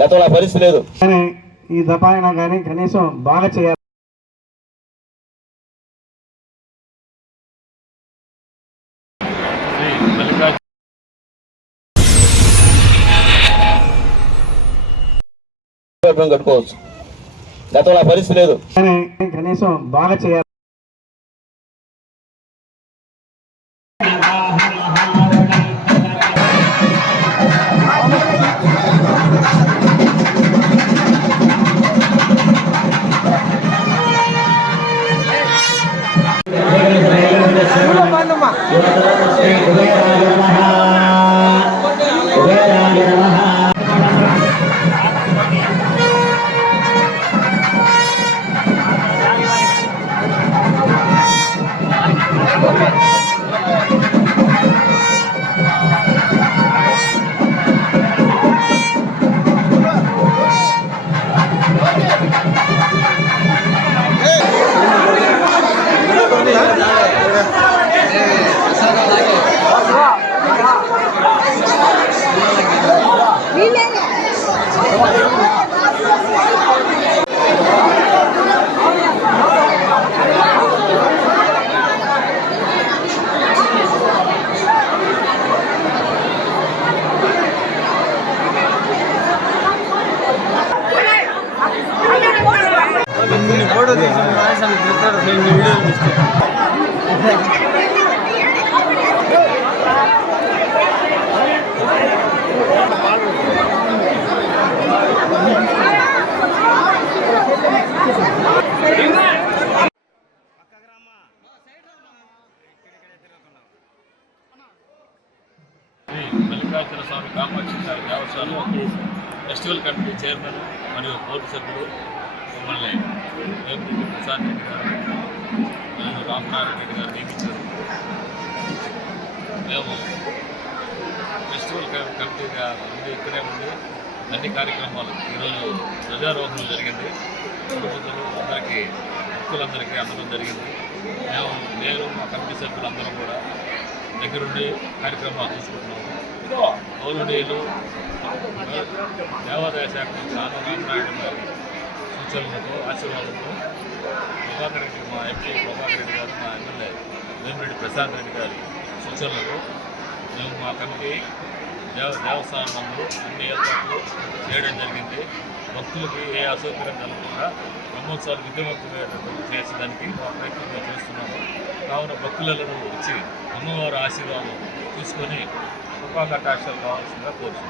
గతంలో పరిస్థితి లేదు. ఈ దపాయినా కానీ కనీసం బాగా చేయాలి. కట్టుకోవచ్చు. గతంలో పరిస్థితి లేదు. కనీసం బాగా చేయాలి. ఫోటో తీసి వీడియో మల్లికార్జున స్వామి కామాక్షి దేవస్థానం ఫెస్టివల్ కమిటీ చైర్మన్ మరియు బోర్డు సభ్యులు మమ్మల్ని వేమిరెడ్డి ప్రసాద్ రెడ్డి గారు మరియు రామనారాయణ రెడ్డి గారు నియమించారు. మేము ఫెస్టివల్ కమిటీగా ఉండి ఇక్కడే ఉండి అన్ని కార్యక్రమాలు ఈరోజు ధ్వజారోహణం జరిగింది. కుటుంబస్తులు అందరికీ భక్తులందరికీ అందడం జరిగింది. నేను మా కమిటీ సభ్యులందరం కూడా దగ్గరుండి కార్యక్రమాలు తీసుకుంటున్నాము. గౌరవనీయులు దేవాదాయ శాఖ మంత్రి రామనారాయణ గారి సూచనలతో ఆశీర్వాదంతో ప్రభాకర్ రెడ్డి మా ఎంపీ ప్రభాకర్ రెడ్డి గారు మా ఎమ్మెల్యే వేమిరెడ్డి ప్రసాద్ రెడ్డి గారి సూచనలతో మేము మా కమిటీ దేవస్థానం నందు అన్ని ఏర్పాట్లు చేయడం జరిగింది. భక్తులకి ఏ అసౌకర్యం కలగకుండా బ్రహ్మోత్సవాలు విద్యావంతంగా చేసేదానికి మా ప్రయత్నంగా చేస్తున్నాము. కావున భక్తులలో వచ్చి అమ్మవారి ఆశీర్వాదం తీసుకొని కృపా కటాక్షాలు కావాల్సిందిగా కోరుతున్నాను.